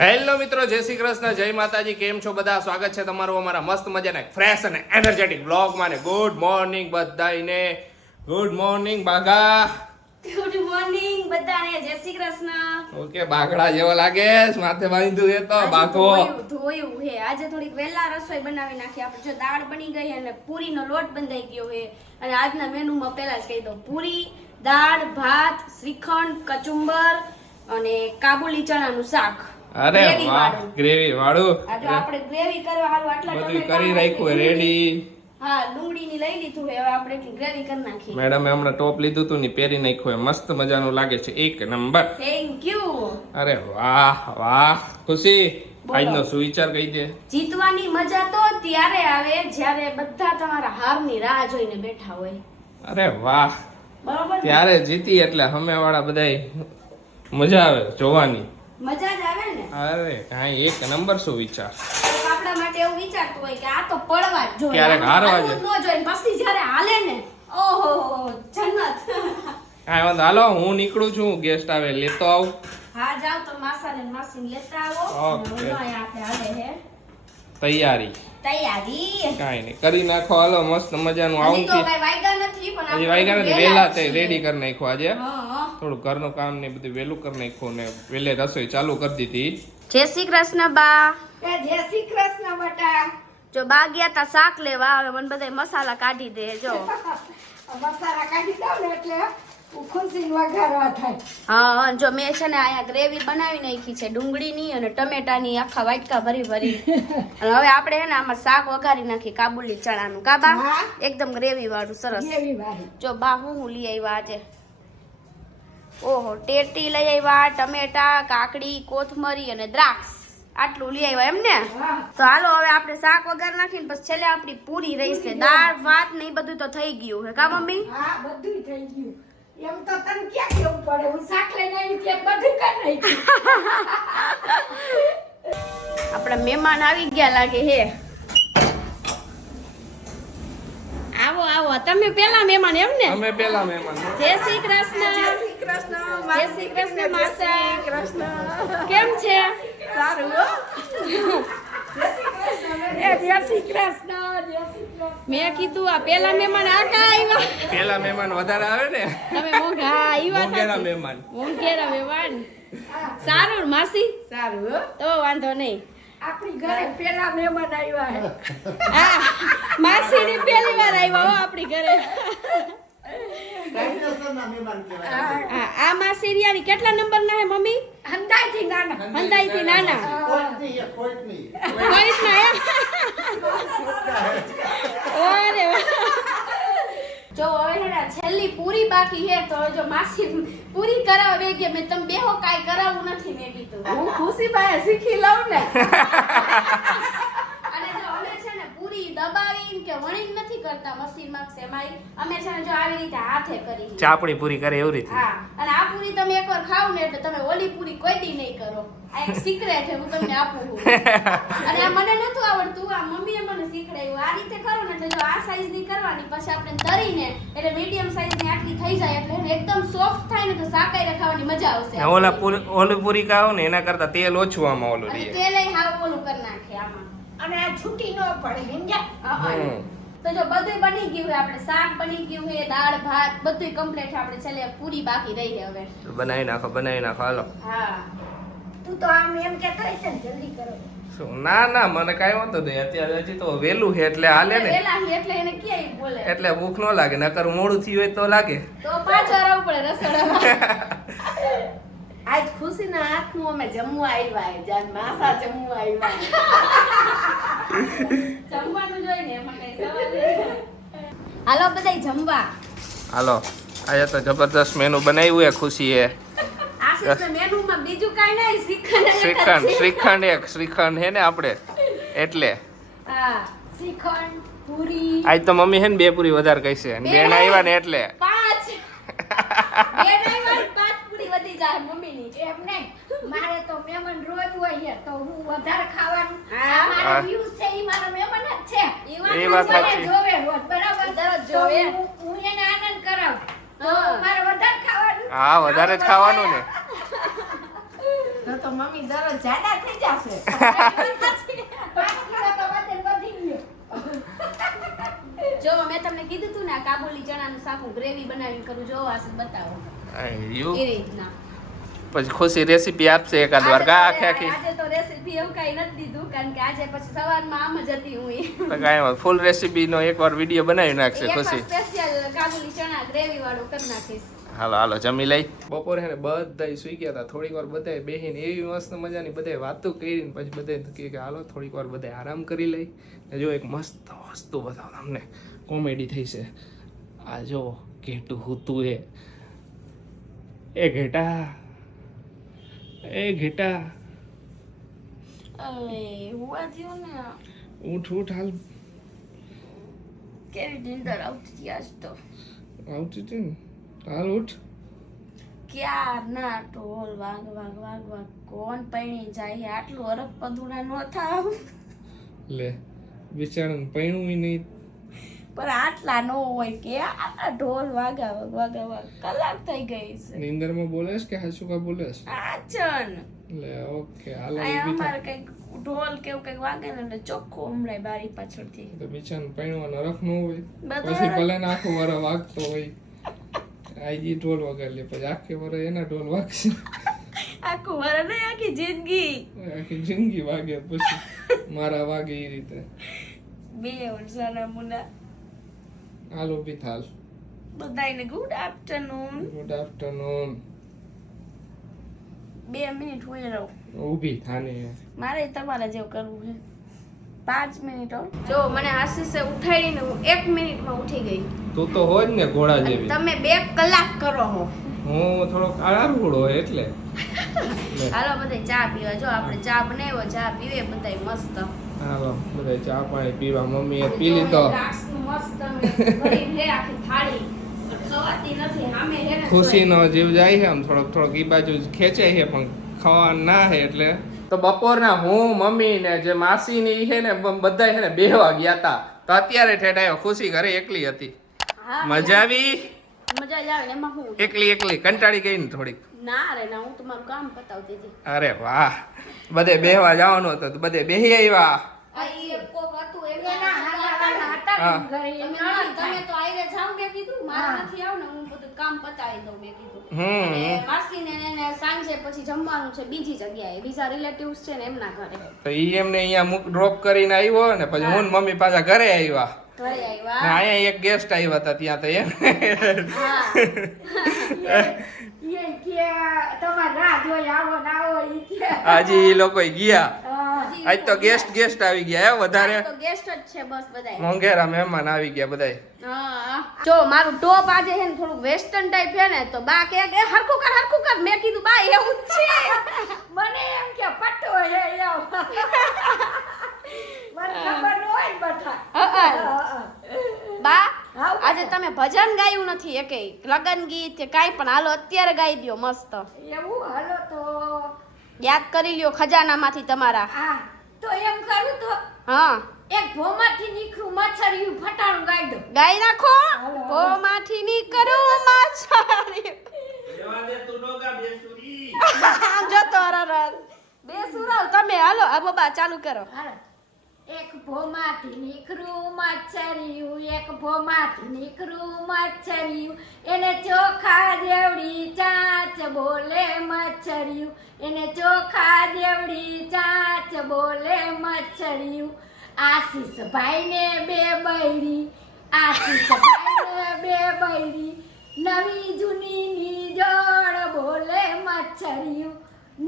Hello મિત્રો, જય શ્રી કૃષ્ણ, જય માતાજી. કેમ છો બધા? સ્વાગત છે તમારું અમારા મસ્ત મજાના ફ્રેશ અને એનર્જેટિક બ્લોગમાં. ને ગુડ મોર્નિંગ બધાને. ગુડ મોર્નિંગ બાગા. ગુડ મોર્નિંગ બધાને, જય શ્રી કૃષ્ણ. ઓકે, બાગડા જેવો લાગે છે, માથે બાંધ્યું એ તો બાકો. ધોયું હે. આજે થોડીક વહેલા રસોઈ બનાવી નાખી. આપણે જો દાળ બની ગઈ અને પૂરીનો લોટ બંધાઈ ગયો હે. અને આજના મેનુમાં પહેલા જ કહી દઉં, પૂરી, દાળ, ભાત, શ્રીખંડ, કચુંબર અને કાબુલી ચણાનું શાક. અરે વાહ, ગ્રેવી વાળું. આજે આપણે ગ્રેવી કરવા હારું આટલા બધું કરી રાખ્યું રેડી. હા, ડુંગળીની લઈ લીધું હે. હવે આપણે ગ્રેવી કરી નાખી. મેડમે હમણાં ટોપ લીધું હતું ને પહેરી નાખ્યું, મસ્ત મજાનું લાગે છે, એક નંબર. Thank you. અરે વાહ વાહ. ખુશી, આજનો શું વિચાર કહી દે. જીતવાની મજા તો ત્યારે આવે જ્યારે બધા તમારા હારની રાહ જોઈને બેઠા હોય. અરે વાહ, બરોબર. ત્યારે જીતી એટલે સામેવાળા બધાય મજા આવે જોવાની. મજા જ આવે ને. અરે કાંઈ એક નંબર શું વિચાર. આપણા માટે એવું વિચારતું હોય કે આ તો પડવા જ જોઈએ, ક્યારેક હારવા જ ન જોઈએ, પછી જ્યારે હાલે ને, ઓહો જન્નત. કાંઈ વાંધો, હાલો હું નીકળું છું, ગેસ્ટ આવે લેતો આવું. હા, જાવ તો માસાને ને માસીને લેતા આવો. ઓકે. અને અહીંયા આપણે હાલે હે તૈયારી. તૈયારી. કાંઈ નહીં, કરી નાખો. હાલો મસ્ત મજાનું આવું હજી તો કઈ વાગ્યા નથી, પણ હજી આપણે વાગ્યા નથી, વહેલા વહેલા જ છીએ. રેડી કરી નાખ્યું આજે. હા. થોડું ઘરનું કામ ને બધું વહેલું કરી નાખ્યું ને વહેલે રસોઈ ચાલુ કરી દીધી. જય શ્રી કૃષ્ણ બા. જય શ્રી કૃષ્ણ બટા. જો બા ગયા તા શાક લેવા, હવે મને બધા મસાલા કાઢી દે. જો મસાલા કાઢી દઉં ને એટલે ખુશી વઘારવા થાય. હા, જો મેં છે ને અહીંયા ગ્રેવી બનાવી નાખી છે ડુંગળીની અને ટમેટાની, આખા વાટકા ભરી ભરી. અને હવે આપણે હે ને આમાં શાક વઘારી નાખી કાબુલી ચણાનું. કાબા હા. એકદમ ગ્રેવી વાળું સરસ. કેવી વારી. જો બા હું લઈ આવ્યા આજે. ઓહો, ટેટી લઈ આવ્યા, ટમેટા, કાકડી, કોથમરી અને દ્રાક્ષ. આટલું લઈ આવ્યા એમ ને. હા. તો હાલો હવે આપણે શાક વઘાર નાખીને પછી છેલ્લે આપણી પૂરી રહી છે. દાળ ભાત ને ઈ બધું તો થઈ ગયું હે કા મમ્મી? હા, બધું થઈ ગયું. એમ તો તને ક્યાં કેવું પડે, હું શાક લઈને આવી ત્યાં બધું કરી નાખ્યું. આપણા મહેમાન આવી ગયા લાગે હે. આવો આવો, તમે પેલા મહેમાન એમ ને? અમે પેલા મહેમાન. જય શ્રી કૃષ્ણ. જય શ્રી કૃષ્ણ. જય શ્રી કૃષ્ણ માસા. કૃષ્ણ. કેમ છે? સારું હો. જય શ્રી કૃષ્ણ. મેં કીધું આ પેલા મહેમાન આકા આવ્યા. પેલા મહેમાન વધારે આવે ને, તમે મોંઘા આવ્યા મોંઘેરા નથી. મહેમાન. મોંઘેરા મહેમાન. સારું ને માસી? સારું હો. તો વાંધો નહીં. આપણી ઘરે પેલા મહેમાન આવ્યા હે. હા, માસી ની પહેલી વાર આવ્યા હો આપણી ઘરે. હા, આ માસી રિયાની કેટલા નંબર ના હે મમ્મી? અંદાજથી નાના. હંદાઈથી નાના. કોઈક ના એમ? અરે વાહ. જો હવે હે ને છેલ્લી પૂરી બાકી હે, તો જો માસી પૂરી કરાવવા બે ગયા. મેં તમે બેહો, કાઈ કરાવવું નથી મેં કીધું. હું ખુશી પાસે શીખી લઉં ને. અને જો અમે છે ને પૂરી દબાવીને કે વણીને નથી કરતા મશીનમાં કે સેમાઈ. અમે છે ને જો આવી રીતે હાથે કરી. ચાપડી પૂરી કરે એવી રીતે. હા, અને આ પૂરી તમે એકવાર ખાવ ને એટલે તમે ઓલી પૂરી કોઈ દી નહીં કરો. આ એક સિક્રેટ છે, હું તમને આપું છું. અને આ મને નતું આવડતું, આ મમ્મીએ મને શીખડાવ્યું. આ રીતે કરો ને એટલે જો આ સાઈઝની કરવાની, પછી આપણે તરીને એટલે મીડિયમ સાઈઝની આટલી થઈ જાય એટલે એને એકદમ સોફ્ટ થાય ને તો શાકાઈ ખાવાની મજા આવશે. ઓલી પૂરી ખાવ ને એના કરતા તેલ ઓછું આમાં ઓલું અને રહે. તેલે હાવ ઓલું કરી નાખે આમાં. અને આ છૂટી ન પડે સમજ્યા. તો જો બધું બની ગયું હે, આપણે શાક બની ગયું હે, દાળ ભાત બધું કમ્પ્લીટ. આપણે છેલ્લે પૂરી બાકી રહી છે હવે. બનાવી નાખો, બનાવી નાખો. હાલો. હા, તું તો આમ એમ કહેતો હશે ને જલ્દી કરો. શું? ના ના, મને કાંઈ વાંધો નહીં. અત્યારે હજી તો વહેલું છે એટલે હાલે ને, વેલા હી એટલે એને ક્યાંય બોલે. એટલે ભૂખ ન લાગે. નકર મોડું થયું હોય તો લાગે. તો પાછળ આવવું પડે રસોડામાં. આજ ખુશીના હાથનું અમે જમવા આવ્યા હે, જાન માસા જમવા આવ્યા. જમવાનું જોઈને એમાં કઈ સવાલ નહીં. હાલો બધાય જમવા. હાલો, આજે તો જબરદસ્ત મેનુ બનાવ્યું હે ખુશીએ. આશીષના મેનુમાં બીજું કાંઈ નહીં, શ્રીખંડ અને શ્રીખંડ હે ને આપણે એટલે. હા, શ્રીખંડ પૂરી આજ તો મમ્મી હે ને 2 પૂરી વધારે કહી છે. બેન આવ્યા ને એટલે 5. બેન આવ્યા 5 પૂરી વધી જાય મમ્મીની. એમ નહીં, મારે તો મહેમાન રોજ હોય છે તો હું વધારે ખાવાનું. હા. આ મારા views છે ઈ મારા મહેમાન જ છે. એ વાત મને સાચી. જોવે રોજ બરાબર. દરરોજ તો જોવે. હું એને આનંદ કરાવું. તો હા. મારે વધારે ખાવાનું. હા, વધારે જ ખાવાનું ને. તો મમ્મી દરરોજ જાડા થઈ જશે. 5 કિલો તો વધી ગયો. જો મેં તમને કીધું તું ને આ કાબુલી ચણાનું શાક હું ગ્રેવી બનાવીને કરું, જો આ બતાવો યુ એ રીતના. પછી ખુશી રેસીપી આપશે એકાદ વાર કા આખી આજે તો રેસીપી એવું કઈ નથી દીધું કારણ કે આજે પછી સવારમાં આમ જ હતી હું. તો કાંઈ ફૂલ રેસીપીનો એકવાર વિડીયો બનાવી નાખશે ખુશી. સ્પેશિયલ કાબુલી ચણા ગ્રેવી વાળું કરી નાખીશ. હાલો હાલો જમી લઈ. બપોરે હે ને બધા સુઈ ગયા હતા, થોડીક વાર બધાએ બેહીને એવી મસ્ત મજાની બધાએ વાતો કરીને પછી બધાએ કહે કે હાલો થોડીક વાર બધાએ આરામ કરી લઈ. ને જો એક મસ્ત વસ્તુ બતાવો તમને, કોમેડી થઈ છે. આ જો ઘેટું હુતું એ ઘેટા અરે હુવા દ્યો ને. ઉઠ હાલ. કેવી નીંદર આવતી આજ તો. આવતી હતી ને, હાલ ઉઠ. ક્યારના ઢોલ વાગ કોણ પૈણી જાય આટલું અરબ પદુડા નો થાવ. લે બિચારાને પૈણું નહીં. પણ આટલા નો હોય કે આટલા ઢોલ વાગા કલાક થઈ ગઈ છે. નીંદરમાં બોલેશ કે હાચું કા બોલેશ? આચન લે ઓકે હાલો અહીંયા ઊભી થા. અમારે કઈક ઢોલ કેવું કઈક વાગે ને એટલે ચોખ્ખું હમણાં બારી પાછળથી. તો બિચારાને પૈણવાનો રખ ન હોય બધો પછી ભલે ને આખો વર વાગતો હોય. આજી ઢોલ વગાડી લે પછી આખે વર એના ઢોલ વાગશે. આખું વર નહીં આખી જિંદગી. આખી જિંદગી વાગે પછી મારા વાગે એ રીતે. બે વર્ષના મુના હાલ ઊભી થાલ. બધાને good afternoon. Good afternoon. 2 minute હોય રહો. ઊભી થાને. મારે તમારા જેવું કરવું છે. 5 મિનિટ હો. જો મને આશીષે ઉઠાડીને હું 1 મિનિટમાં ઉઠી ગઈ. તું તો હોય જ ને ઘોડા જેવી. તમે 2 કલાક કરો હો. હું થોડોક આરામુડો હોય એટલે. હાલો બધા ચા પીવા. જો આપણે ચા બનાવ્યો, ચા પીવે બધા મસ્ત. હાલો બધા ચા પાણી પીવા. મમ્મીએ પી લીધો. ગ્લાસનું મસ્ત અમે ભરી લે આખી થાળી. પણ ખવાતી નથી. સામે હે ને ખુશીનો જીવ જાય છે આમ થોડોક ઈ બાજુ ખેંચે છે પણ ખાવાનું ના છે એટલે. તો બપોરના હું મમ્મી ને જે માસી ની છે ને બધા છે ને બેહવા ગયા હતા. તો અત્યારે ઠેઠ આવ્યો. ખુશી ઘરે એકલી હતી. હા, મજા આવી? મજા જ આવે ને એમાં હું. એકલી કંટાળી ગઈ ને થોડીક? ના રે ના, હું તમારું કામ પતાવતી હતી. અરે વાહ, બધે બેહવા જવાનું હતું તો બધે બેહી આવ્યા. આ ઈ એક કોક હતું એમના એના હાથાવાળા હતા હા. ને ઘરે તમે એમને નણંદ, તમે તો આયરે જાવ મેં કીધું, મારે હા. નથી આવ ને હું બધું કામ પતાવી દઉં મેં કીધું. હમ અને માસીને ને એને સાંજે પછી જમવાનું છે બીજી જગ્યાએ, બીજા રિલેટિવ્સ છે ને એમના ઘરે. તો ઈ એમને અહીંયા ડ્રોપ કરીને આવ્યો ને પછી હું ને મમ્મી પાછા ઘરે આવ્યા. ઘરે ને આવ્યા. અહીંયા એક ગેસ્ટ આવ્યા હતા ત્યાં તો એમ હા. એ કે તમાર રાહ જોઈ આવો ને આવો ઈ કે. આજે ઈ લોકો ગયા. હજી આજ તો ગેસ્ટ આવી ગયા હે વધારે. આજ તો ગેસ્ટ જ છે બસ બધાય. મોંઘેરા મહેમાન આવી ગયા બધાય. હા. જો મારું ટોપ આજે છે ને થોડુંક વેસ્ટર્ન ટાઈપ છે ને તો બા કે હરખું કર મેં કીધું બા એવું જ છે. મને એમ કે પટ્ટો હે એમ. મને ખબર ન હોય ને બધા. બા હા, આજે તમે ભજન ગાયું નથી એકેય, લગન ગીત કે કાંઈ પણ, હાલો અત્યારે ગાઈ દ્યો મસ્ત. એવું હાલો તો યાદ કરી લ્યો ખજાનામાંથી તમારા. આ તો એમ કરું તો હા એક ભોમાંથી નીકળું મચ્છરિયું ફટાણું ગાઈ દો. ગાઈ નાખો. હાલો. ભોમાંથી નીકળું માછારી. આમ જતો રરર. બે સુરાવ તમે હાલો આ બાબા ચાલુ કરો. હાલો. એક ભોમાંથી નીકળું મચ્છરિયું, એક ભોમાંથી નીકળું મચ્છરિયું, એને ચોખા જેવડી ચાંચ બોલે મચ્છરિયું, એને ચોખા જેવડી ચાંચ બોલે મચ્છરિયું. આશીષભાઈને 2 બૈરી, આશીષભાઈને 2 બૈરી, નવી જૂનીની જોડ બોલે મચ્છરિયું,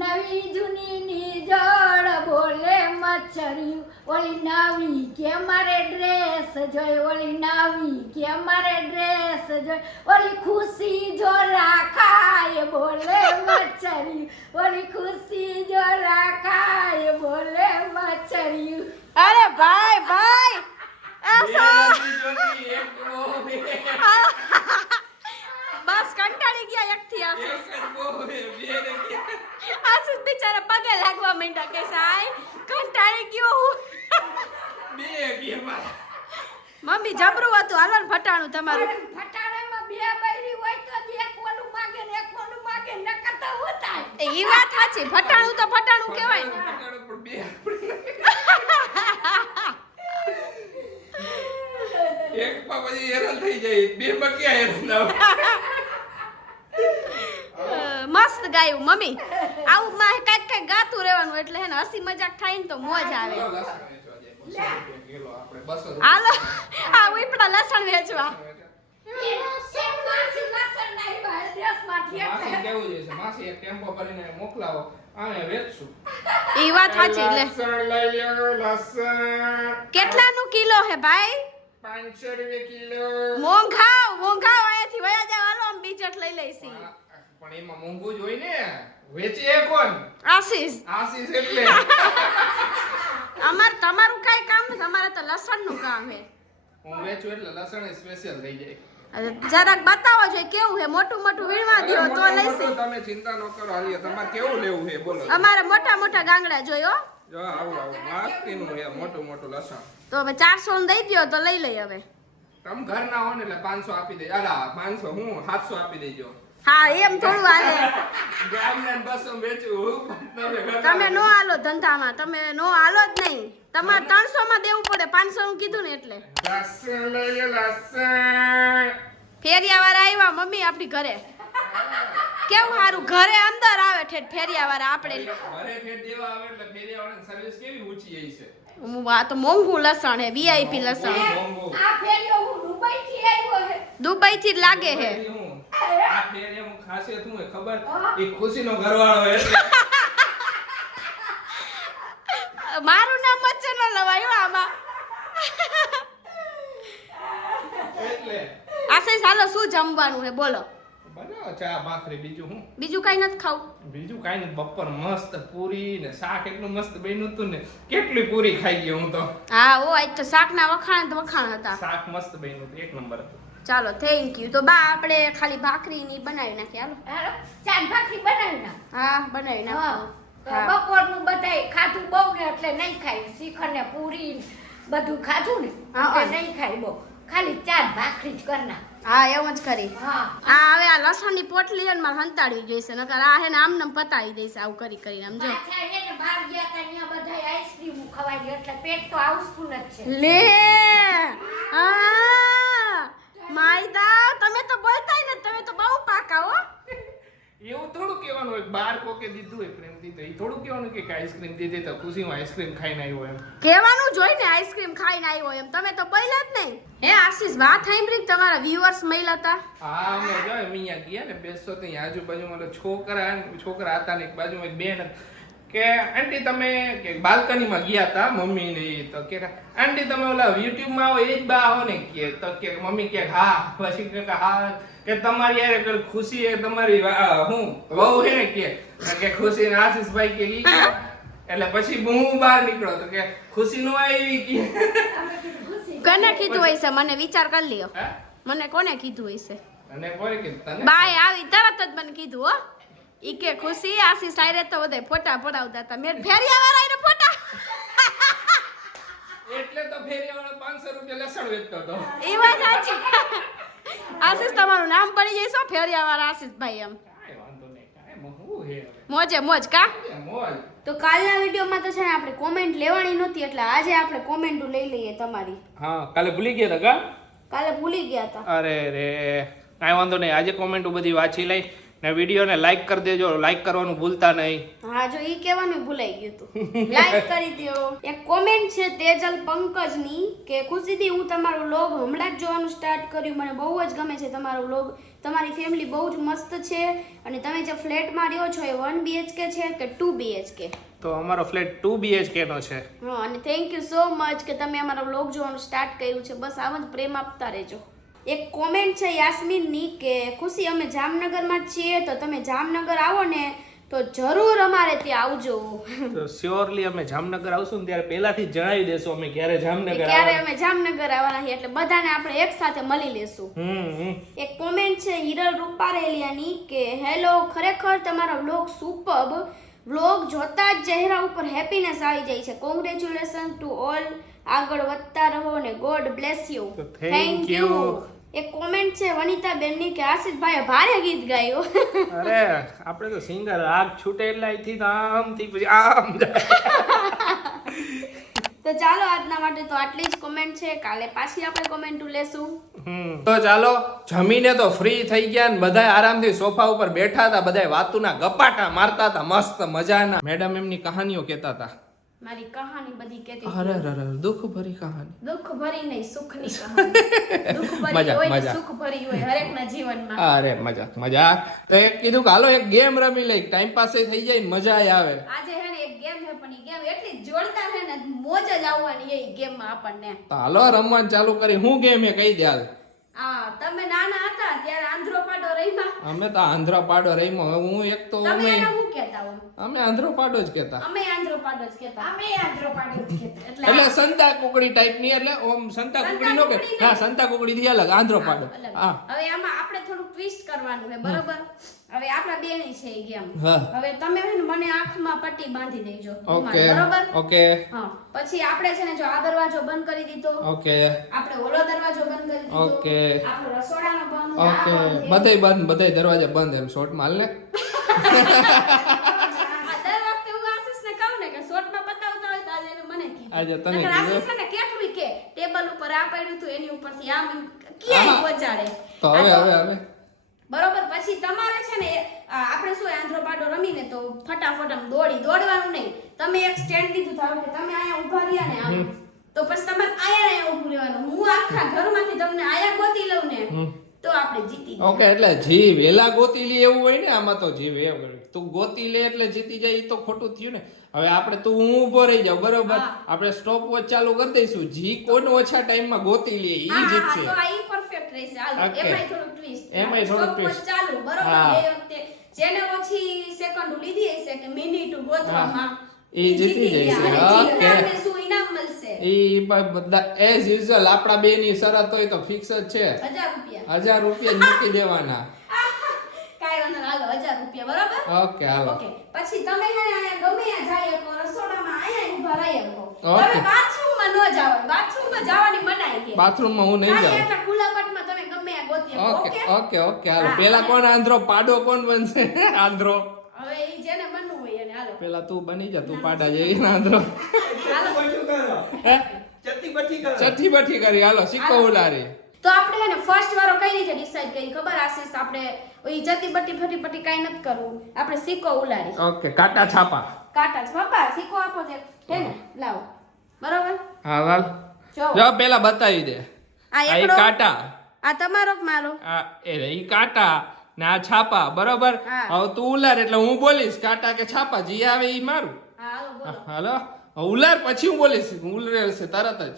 નવી જૂનીની જોડ બોલે મચ્છરિયું. ઓલી નવી કે મારે ડ્રેસ જોઈ, ઓલી નવી કે મારે ડ્રેસ જોઈ, ઓલી ખુશી જો રાખાય બોલે મચ્છરિયું, ઓલી ખુશી જો રાખાય બોલે મચ્છરિયું. અરે ભાઈ ભાઈ બસ કંટાળી ગયા એકથી. આશીષ બિચારા પગે લાગવા માંડ્યા કે સાહેબ કંટાળી ગયો હું. મમ્મી જબરું હતું. હાલો ને ફટાણું તમારું. ફટાણામાં 2 બૈરી હોય તો એક ઓલું માગે ને એક ઓલું માગે કે નકર તો હું થાય. ઈ વાત સાચી, ફટાણું તો ફટાણું કહેવાય ને. ફટાણું પણ બે આપણે એક માં પછી હેરાન થઈ જાય, બે માં ક્યાં હેરાન આવે? મસ્ત ગાયું મમ્મી. આવું માં કાંઈક કાંઈક ગાતું રહેવાનું એટલે હે ને હસી મજાક થાય ને તો મોજ આવે. લસણ વેચવા જાય, 200 રૂપિયા કિલો, આપણે 200 રૂપિયા. હાલો આ ઉપડા લસણ વેચવા. માસી લસણ નહીં ભાઈ દેશમાંથી માસી એટલે. કેવું જોઈએ છે, માસી એક ટેમ્પો ભરીને મોકલાવો, આને વેચશું. ઈ વાત સાચી લે. લસણ લઈ લ્યો, લસણ કેટલાનું કિલો હે ભાઈ? 500 રૂપિયા કિલો. મોંઘાવ અહીંયાથી વયા જાવ. હાલો આમ બીજટ લઈ લઈશી. પણ એમાં મોંઘું જ હોય ને, વેચે કોણ? આશીષ આશીષ એટલે તમારું કાઈ કામ નથી, અમારે તો લસણનું કામ હે. હું વેચું એટલે લસણ સ્પેશિયલ થઈ જાય. જરાક બતાવો જોઈએ કેવું હે. મોટું મોટું વીણવા દ્યો તો મોટું લઈશી. મોટું તમે ચિંતા ન કરો, હાલીએ. તમારે કેવું લેવું છે બોલો? અમારે મોટા મોટા ગાંગડા જોયો. જો આવું મસ્તીનું છે મોટું મોટું લસણ. તો હવે 400 ને દઈ દ્યો તો લઈ લઈ હવે. તમે ઘરના હો ને એટલે 500 આપી દે. અલા 500 હું 700 આપી દેજો. હા એમ થોડું હાલે. ગામને 200 વેચું, તમે નો હાલો ધંધામાં, તમે નો હાલો જ નહીં. તમારે 300 માં દેવું પડે, 500 નું કીધું ને એટલે. લસણ લઈ લે, લસણ. ફેરિયાવાળા આવ્યા મમ્મી આપણી ઘરે. કેવું સારું, ઘરે અંદર આવે ઠેઠ ફેરિયાવાળા આપણે. ઘરે ફેર દેવા આવે એટલે ફેરિયાવાળાની સર્વિસ કેવી ઊંચી આવી છે. આ તો મોંઘું લસણ હે, વીઆઈપી લસણ. મોંઘું. આ ફેરિયો હું દુબઈથી આવ્યો છે. દુબઈ થી જ લાગે હે. આ ફેરિયામાં ખાસિયત શું હે ખબર? એ ખુશીનો ઘરવાળો હે એટલે. મારું નામ વચ્ચે ન લવાયું આમાં. એટલે આશીષ હાલો શું જમવાનું હે બોલો. બનાવો ચા ભાખરી, બીજું હું? બીજું કઈ નથી ખાવું? બીજું કાંઈ નથી. બપોર મસ્ત પૂરી ને શાક એટલું મસ્ત બન્યું હતું ને, કેટલી પૂરી ખાઈ ગયો હું તો. હા ઓ આજ તો શાકના વખાણ તો વખાણ હતા. શાક મસ્ત બન્યું હતું, એક નંબર હતું. ચાલો થેન્ક યુ. તો બા આપણે ખાલી ભાખરી ની બનાવી નાખીએ. હાલો હાલો ચાંદ ભાખરી બનાવી નાખ. હા બનાવી હા નાખો. તો હા. બપોરનું બધાય ખાધું બહુ ને એટલે નહીં ખાય. શિખર ને પૂરી ને બધું ખાધું ને હા, એટલે હા. નહીં ખાય બહુ. ખાલી ચાંદ ભાખરી જ કર નાખ. હા એવું જ કરી. હા આ હવે આ લસણની પોટલી હે ને મારે હંતાડી જોઈશે, નકર આ હે ને આમ નામ પતાવી દઈશ આવું કરી કરીને. આમ જો પાછા એને બહાર ગયા તા ત્યાં બધાય આઈસ્ક્રીમ ખવાઈ એટલે પેટ તો હાઉસફુલ જ છે. લે આ માયદા તમે તો બોલતાય ને, તમે તો બહુ પાકા હો. એવું થોડું કહેવાનું હોય, બાર કોકે દીધું હોય પ્રેમથી, તો એ થોડું કહેવાનું કે આઈસ્ક્રીમ દીધી તો ખુશીમાં આઈસ્ક્રીમ ખાઈને આવ્યો એમ. કહેવાનું જોઈ ને આઈસ્ક્રીમ ખાઈને આવ્યો એમ. તમે તો બોલ્યા જ નહીં. હે આશીષ વાત સાંભળી તમારા વ્યુઅર્સ મળ્યા હતા? હા અમે જો અહીંયા ગયા ને બેસતો ત્યાં આજુબાજુમાં છોકરા હતા ને એક બાજુમાં એક બેન કે આંટી તમે કે બાલ્કનીમાં ગયા હતા મમ્મી ને ઈ, તો કે આંટી તમે ઓલા YouTube માં આવો એ જ બા આવો ને કે, તો કે મમ્મી કે હા, પછી કે હા કે તમારી યાર ખુશી એ તમારી હું વહુ હે ને કે ખુશી ને આશીષભાઈ કે ઈ કે. એટલે પછી હું બહાર નીકળો તો કે ખુશી નો આવી કે કોને કીધું હશે? મને વિચાર કરી લ્યો. હે? મને કોને કીધું હશે? અને કોઈ કે તને બાય આવી તરત જ મને કીધું હો. ઈ કે ખુશી આશીષ આયરે તો બધે ફોટા પડાવતા હતા. મેં ફેરિયાવાળા આયરે ફોટા. એટલે તો ફેરિયાવાળો 500 રૂપિયા લસણ વેચતો હતો. એ વાત સાચી. આશીષ તમારું નામ પડી જાય છો ફેરિયાવાળા આશીષભાઈ એમ. કાંઈ વાંધો નહીં, કાંઈ હું હે હવે. મોજે મોજ કા. મોજ. તો કાલના વિડીયોમાં તો છે ને આપણે કોમેન્ટ લેવાની નહોતી, એટલે આજે આપણે કોમેન્ટો લઈ લઈએ તમારી. હા કાલે ભૂલી ગયા હતા કા? કાલે ભૂલી ગયા હતા. અરે રે કાંઈ વાંધો નહીં, આજે કોમેન્ટો બધી વાંચી લઈ ને વિડીયોને લાઈક કરી દેજો. લાઈક કરવાનું ભૂલતા નહીં. હા જો ઈ કહેવાનું ભૂલાઈ ગયું હતું. લાઈક કરી દો. એક કોમેન્ટ છે તેજલ પંકજની કે ખુશીથી હું તમારો વ્લોગ હમણાં જ જોવાનું સ્ટાર્ટ કર્યું. મને બહુ જ ગમે છે તમારો વ્લોગ. તમારી ફેમિલી બહુ જ મસ્ત છે અને તમે જે ફ્લેટમાં રહ્યો છો એ 1 BHK છે કે 2 BHK? તો અમારો ફ્લેટ 2 BHK નો છે. હા અને થેન્ક યુ સો મચ કે તમે અમારો વ્લોગ જોવાનું સ્ટાર્ટ કર્યું છે. બસ આમ જ પ્રેમ આપતા રહેજો. એક કોમેન્ટ છે યાસ્મીનની કે ખુશી અમે જામનગરમાં જ છીએ, તો તમે જામનગર આવો ને તો જરૂર અમારે ત્યાં આવજો. તો શ્યોરલી અમે જામનગર આવશું ને ત્યારે પહેલાથી જ જણાવી દેશું અમે ક્યારે જામનગર ક્યારે આવવાના. અમે જામનગર આવવાના છીએ, એટલે બધાને આપણે એક સાથે મળી લેશું. એક કોમેન્ટ છે હિરલ રૂપારેલિયાની કે હેલો, ખરેખર તમારો વ્લોગ સુપર્બ. વ્લોગ જોતા જ ચહેરા ઉપર હેપીનેસ આવી જાય છે. Congratulation to all. આગળ વધતા રહો ને God bless you. Thank you. એક કોમેન્ટ છે વનિતાબેનની કે આશિષભાઈએ ભારે ગીત ગાયું. અરે આપણે તો સિંગર આગ છૂટે એટલે અહીંથી તો આમથી પછી આમ જાય. તો ચાલો આજના માટે તો આટલી જ કોમેન્ટ છે. કાલે પાછી આપણે કોમેન્ટો લેશું. તો ચાલો જમીને તો ફ્રી થઈ ગયા ને બધા આરામથી સોફા ઉપર બેઠા હતા, બધા વાતુના ગપાટા મારતા હતા મસ્ત મજાના. મેડમ એમની કહાનીઓ કહેતા હતા. મારી કહાની બધી કહેતી અરે અરે દુઃખ ભરી કહાની. દુઃખ ભરી નહીં સુખની કહાની. દુઃખ ભરી મજાક, હોય ને મજાક. સુખ ભરી હોય હરેકના જીવનમાં. અરે મજાક મજાક. તો એક કીધું કે હાલો એક ગેમ રમી લઈ, ટાઈમ પાસ થઈ જાય ને મજા આવે. આજે હે ને એક ગેમ છે પણ ઈ ગેમ એટલી જોરદાર છે ને મોજ જ આવવાની એ ગેમમાં આપણને. તો હાલો રમવાનું ચાલુ કરી. હું ગેમ એ કહી દે હાલ. તમે નાના હતા ત્યારે આંધ્રો પાડો રમ્યા. અમે તો આંધ્રો પાડો રમ્યો. હું એક તો તમે અમે એને શું કહેતા હો? અમે આંધ્રો પાડો જ કહેતા. અમે આંધ્રો પાડો જ કહેતા. અમે આંધ્રો પાડો જ કહેતા. એટલે સંતા કુકડી ટાઈપ ની, એટલે ઓમ સંતા કુકડી નો કે હા સંતા કુકડી થી અલગ આંધ્રો પાડો. હા હવે આમાં આપણે થોડું ટ્વિસ્ટ કરવાનું છે બરોબર. હવે આપણા બેની છે એ ગેમ. હા હવે તમે છે ને મને આંખમાં પટ્ટી બાંધી દેજો ઓકે બરોબર. ઓકે હા પછી આપણે છે ને જો આ દરવાજો બંધ કરી દીધો, ઓકે આપણે ઓલો દરવાજો બંધ કરી દીધો, ઓકે આપણો રસોડાનો બંધ, ઓકે બધાય બંધ, બધાય દરવાજા બંધ. એમ શોર્ટ માલ ને આ દર વખતે હું આશીષને કહું ને કે શોર્ટમાં બતાવતા હોય તો આજે એને મને કીધું. આજે તને નકર કીધું. આશીષ છે ને કેટલુંય કે ટેબલ ઉપર આ પડ્યું હતું એની ઉપરથી આમ ક્યાંય પહોંચાડે. તો હવે બરોબર પછી તમારે છે ને આપણે શું આંધ્રો પાડો રમીને તો ફટાફટ આમ દોડવાનું નહીં. તમે એક સ્ટેન્ડ લીધું ધારો કે તમે અહીંયા ઊભા રહ્યા ને આમ તો પછી તમારે અહીંયા ઊભું રહેવાનું. હું આખા ઘરમાંથી તમને આયા ગોતી લઉં ને તો આપણે જીતી ગયા. ઓકે એટલે જી વેલા ગોતી લે એવું હોય ને આમાં. તો જી તું ગોતી લે એટલે જીતી જાય એ તો ખોટું થયું ને. હવે આપણે તું હું ઊભો રહી જાવ બરોબર, આપણે સ્ટોપ વોચ ચાલુ કરી દઈશું. જી કોણ ઓછા ટાઈમમાં ગોતી લે ઈ જીતશે. તો આ ઈ પરફેક્ટ રહેશે. હાલો Okay. એમાંય થોડું ટ્વિસ્ટ. એમાંય થોડું Stop watch twist. ચાલુ બરોબર. હા. બે વખતે જેને ઓછી સેકન્ડ લીધી હશે કે મિનિટ ગોતવામાં ઈ જીતી જશે. ગયા. અને Okay. જીતનારને શું ઇનામ મળશે? ઈ બધા એઝ યુઝ્યુઅલ આપણા બે ની શરત હોય તો ફિક્સ જ છે. 1000 રૂપિયા. 1000 રૂપિયા જ મૂકી દેવાના. કાંઈ વાંધો નહીં, હાલો 1000 રૂપિયા બરોબર. ઓકે હાલો. ઓકે પછી તમે છે ને અહીંયા ગમે ત્યાં જાય શકો, રસોડામાં અહીંયા ઊભા રહી શકો. Okay. તમે બાથરૂમમાં ન જાવ. બાથરૂમમાં જવાની મનાઈ છે. બાથરૂમમાં હું નહીં ખાલી જાઉં. એટલા ખુલ્લા પટમાં તમે ગમે ત્યાં ગોતી શકો. ઓકે ઓકે ઓકે ઓકે હાલો. હા, પેલા અને- કોણ આંધ્રો પાડો કોણ બનશે? આંધ્રો હવે ઈ જેને બનવું હોય એને હાલો. પેલા તું બની જા, તું પાડા જેવી ને આંધ્રો. હાલો. હે? ચઠ્ઠી બઠ્ઠી કરી હાલો. સિક્કો ઉલારી. તો આપણે હે ને ફર્સ્ટ વારો કઈ રીતે ડિસાઈડ કરી ખબર આશીષ? આપણે ઈ જતી બટ્ટી ફટી પટ્ટી કાઈ નથી કરવું. આપણે સિક્કો ઉલાડી. ઓકે કાટા છાપા. કાટા જ પપ્પા સિક્કો આપો તે હે ને લાવો બરોબર. હા હાલ. જો જો પેલા બતાવી દે. આ આ ઈ એકડો કાટા, આ તમારો કે મારો? આ ઈ કાટા ને આ છાપા બરોબર. હા. હવે તું ઉલાર એટલે હું બોલીશ કાટા કે છાપા જી આવે ઈ મારું. હા હાલો બોલો. હાલો હવે ઉલાર પછી હું બોલીશ. ઉલરે છે તરત જ.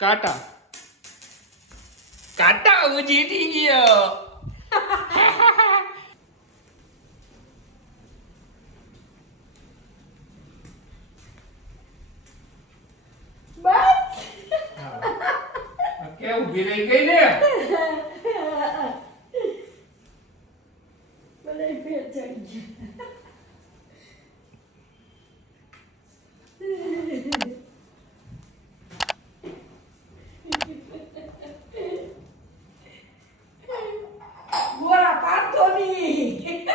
કાટા કાટા હું જીતી ગયો. બસ કેવું ઊભી રહી ગઈ ને. મને ફેર ચડી ગયો. ગોળા પાડતો નહીં.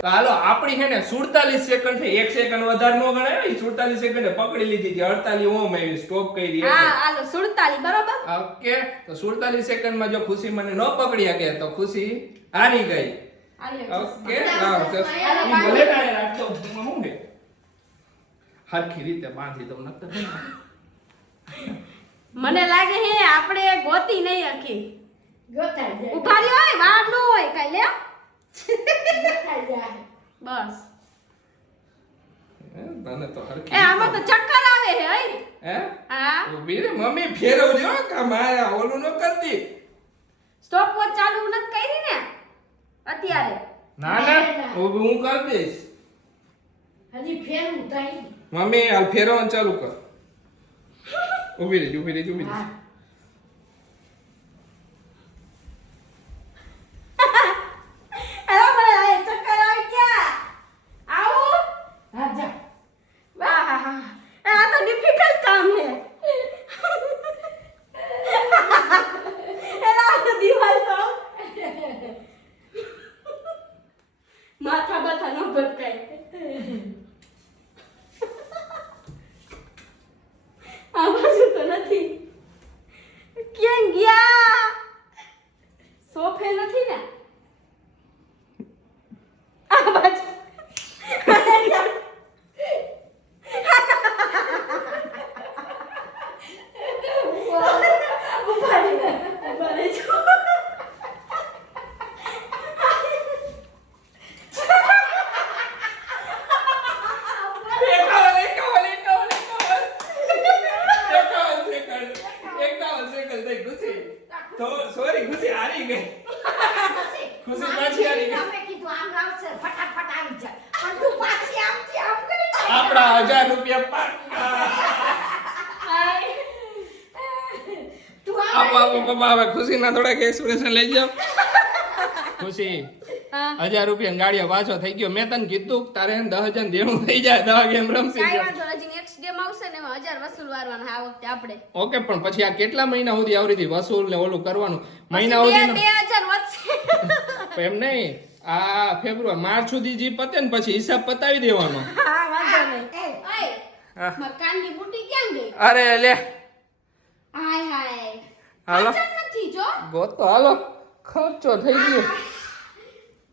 તો હાલો આપણી છે ને 47 સેકન્ડ છે. 1 સેકન્ડ વધારે નો ગણાય. 47 સેકન્ડે પકડી લીધી હતી. 48 ઓમ આવી સ્ટોપ કરી હા હતી. હાલો 47 બરોબર. ઓકે તો 47 સેકન્ડમાં જો ખુશી મને ન પકડી શકે તો ખુશી હારી ગઈ. ઓકે લાવ તો ઈ ભલે તારે રાખતો હું હું હે હરખી રીતે બાંધી દઉં નકર મને લાગે હે આપણે ગોતી નહીં હકી. ગોતાઈ જાય. ઉભા રહ્યો હોય વાર ન હોય કાઈ લે. ગોતાઈ જાય. બસ તને તો એ હરખી આમાં તો ચક્કર આવે હે હઈ. હે હા ઊભી રે મમ્મી ફેરવજો કે માયા ઓલું ન કરતી. સ્ટોપ વોચ ચાલુ નથી કરી ને અત્યારે? ના ના હું કરી દઈશ. હજી ફેરવું થાય. મમ્મી હાલ ફેરવવાનું ચાલુ કર. ઊભી રહી ઊભી રહી ઊભી રહી. હારી ગઈ ખુશી પાછી હારી ગઈ તમે કીધું આમ આવશે ફટાફટ આવી જાય પણ તું પાછી આમથી આમ કરી આપણા 1000 રૂપિયા પાક્કા તું આમ આપો આપો પપ્પા હવે ખુશીના થોડાક એક્સપ્રેશન લઈ જાઓ ખુશી 1000 રૂપિયા ગાડીઓ પાછો થઈ ગયો મેં તને કીધું તારે 10,000 દેવું થઈ જાય 10 ગેમ રમસી કાંઈ ગયો વાંધો નહીં. હજી નેક્સ્ટ ગેમ આવશે ને એમાં 1000 વસૂલ વારવાના આ વખતે આપણે ઓકે પણ પછી આ કેટલા મહિના સુધી આવી રીતે વસૂલ ને ઓલું કરવાનું મહિના પછી સુધી 2000 વધશે એમ નહીં આ ફેબ્રુઆરી માર્ચ સુધી જે પતે ને પછી હિસાબ પતાવી દેવાનો હા વાંધો નહીં ઓય હા. મકાનની બુટી ક્યાં ગઈ અરે લે હાય હાય હાલો ખર્ચા નથી જો ગોતો હાલો ખર્ચો થઈ ગયો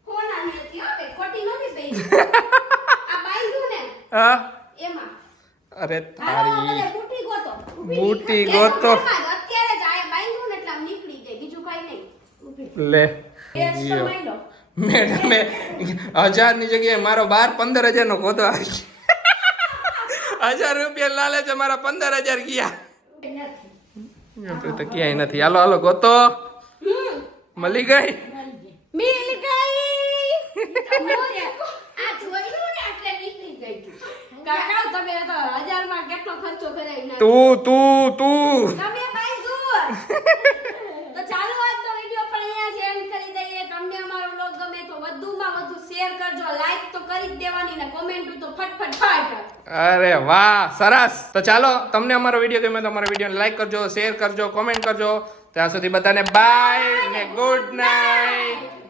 હોનાની હતી હો કે ખોટી નથી થઈ આ બાંધ્યું ને હા એમાં અરે હાલો તારી બધા બુટી ગોતો બુટી એક ગોતો. ઘરમાં જ અત્યારે જ આયા બાંધ્યું ને એટલે આમ નીકળી ગઈ બીજું કાઈ નહીં લે એ જ તો માંડો મેડમે 1000 ની જગ્યાએ મારો 12-15,000 નો ગોતો આવી 1000 રૂપિયા લાલે છે મારા 15,000 ગયા તો ક્યાંય નથી હાલો હાલો ગોતો મળી ગઈ મિલ ગઈ આ જોયું ને એટલે નીકળી ગઈ તું. કાકા તમે તો 1000 માં કેટલો ખર્ચો કરાવી નાખ્યો તું તમે બાંધ્યું તો ચાલો આજનો વિડિયો પણ અહીંયા જ એન્ડ કરી દઈએ તમને અમારો વ્લોગ ગમે તો વધુમાં વધુ શેર કરજો લાઈક તો કરી જ દેવાની ને કોમેન્ટ તો ફટફટ ફાટ અરે વાહ સરસ તો ચાલો તમને અમારો વિડીયો ગમે તો અમારા વિડીયોને લાઈક કરજો શેર કરજો કોમેન્ટ કરજો ત્યાં સુધી બધાને બાય ને ગુડ નાઇટ